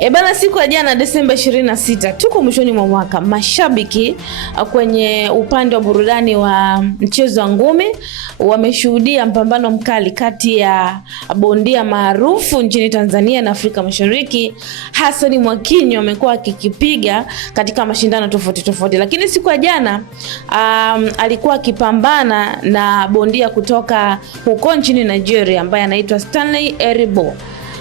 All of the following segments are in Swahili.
Bana, siku ya jana Desemba 26 tuko mwishoni mwa mwaka, mashabiki kwenye upande wa burudani wa mchezo wa ngumi wameshuhudia mpambano mkali kati ya bondia maarufu nchini Tanzania na Afrika Mashariki. Hassan Mwakinyo amekuwa akikipiga katika mashindano tofauti, lakini siku ya jana alikuwa akipambana na bondia kutoka huko nchini Nigeria ambaye anaitwa Stanley Eribo.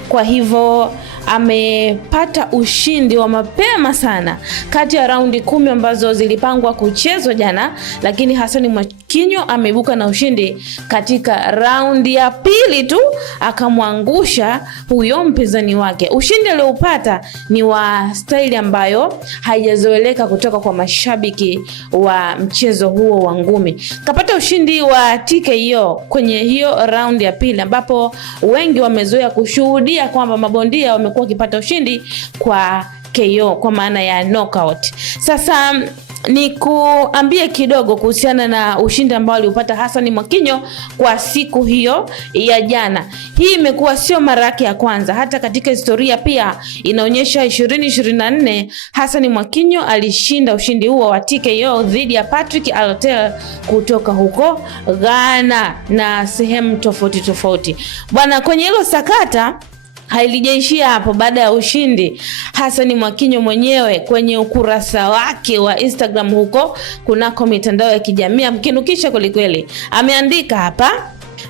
Kwa hivyo amepata ushindi wa mapema sana kati ya raundi 10 ambazo zilipangwa kuchezwa jana, lakini Hassan Mwakinyo ameibuka na ushindi katika raundi ya pili tu, akamwangusha huyo mpinzani wake. Ushindi aliopata ni wa staili ambayo haijazoeleka kutoka kwa mashabiki wa mchezo huo wa ngumi. Kapata ushindi wa TKO kwenye hiyo raundi ya pili, ambapo wengi wamezoea kushuhudia kwamba mabondia wamekuwa wakipata ushindi kwa KO, kwa maana ya knockout. Sasa ni kuambie kidogo kuhusiana na ushindi ambao aliupata Hassan Mwakinyo kwa siku hiyo ya jana. Hii imekuwa sio mara yake ya kwanza, hata katika historia pia inaonyesha 2024 Hassan Mwakinyo alishinda ushindi huo wa TKO dhidi ya Patrick Alotel kutoka huko Ghana na sehemu tofauti. Bwana, kwenye hilo sakata halijaishia hapo. Baada ya ushindi, Hassan Mwakinyo mwenyewe kwenye ukurasa wake wa Instagram huko kunako mitandao ya kijamii amkinukisha kweli, ameandika hapa: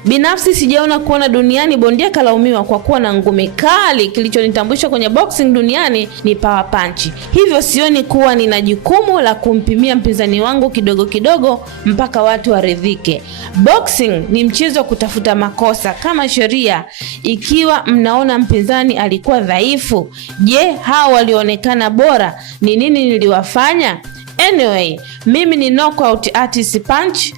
binafsi sijaona kuona duniani bondia kalaumiwa kwa kuwa na ngumi kali. Kilichonitambulisha kwenye boxing duniani ni power punch, hivyo sioni kuwa nina jukumu la kumpimia mpinzani wangu kidogo mpaka watu waridhike. Boxing ni mchezo wa kutafuta makosa kama sheria. Ikiwa mnaona mpinzani alikuwa dhaifu, je, hao walionekana bora ni nini niliwafanya? Anyway, mimi ni knockout artist punch.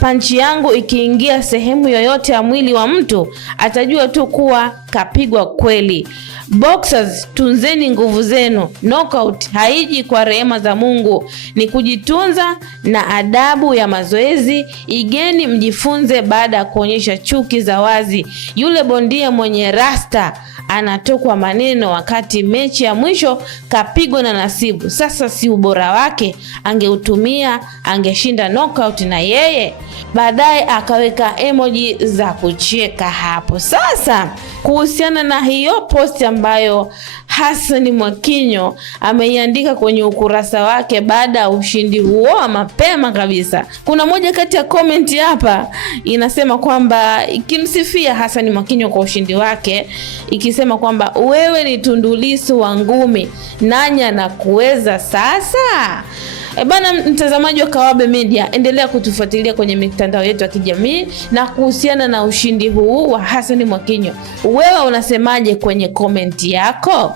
Panchi yangu ikiingia sehemu yoyote ya mwili wa mtu atajua tu kuwa kapigwa kweli. Boxers, tunzeni nguvu zenu. Knockout haiji kwa rehema za Mungu, ni kujitunza na adabu ya mazoezi. Igeni mjifunze baada ya kuonyesha chuki za wazi. Yule bondia mwenye rasta anatokwa maneno wakati mechi ya mwisho kapigwa na nasibu. Sasa si ubora wake angeutumia, angeshinda knockout na yeye. Baadaye akaweka emoji za kucheka hapo. Sasa kuhusiana na hiyo post ambayo Hassan Mwakinyo ameiandika kwenye ukurasa wake baada ya ushindi huo mapema kabisa, kuna moja kati ya comment hapa inasema kwamba ikimsifia Hassan Mwakinyo kwa ushindi wake, ikisema kwamba wewe ni Tundu Lissu wa ngumi, nanya na kuweza sasa. Bana, mtazamaji wa Kawabe Media, endelea kutufuatilia kwenye mitandao yetu ya kijamii na kuhusiana na ushindi huu wa Hassan Mwakinyo, wewe unasemaje kwenye comment yako?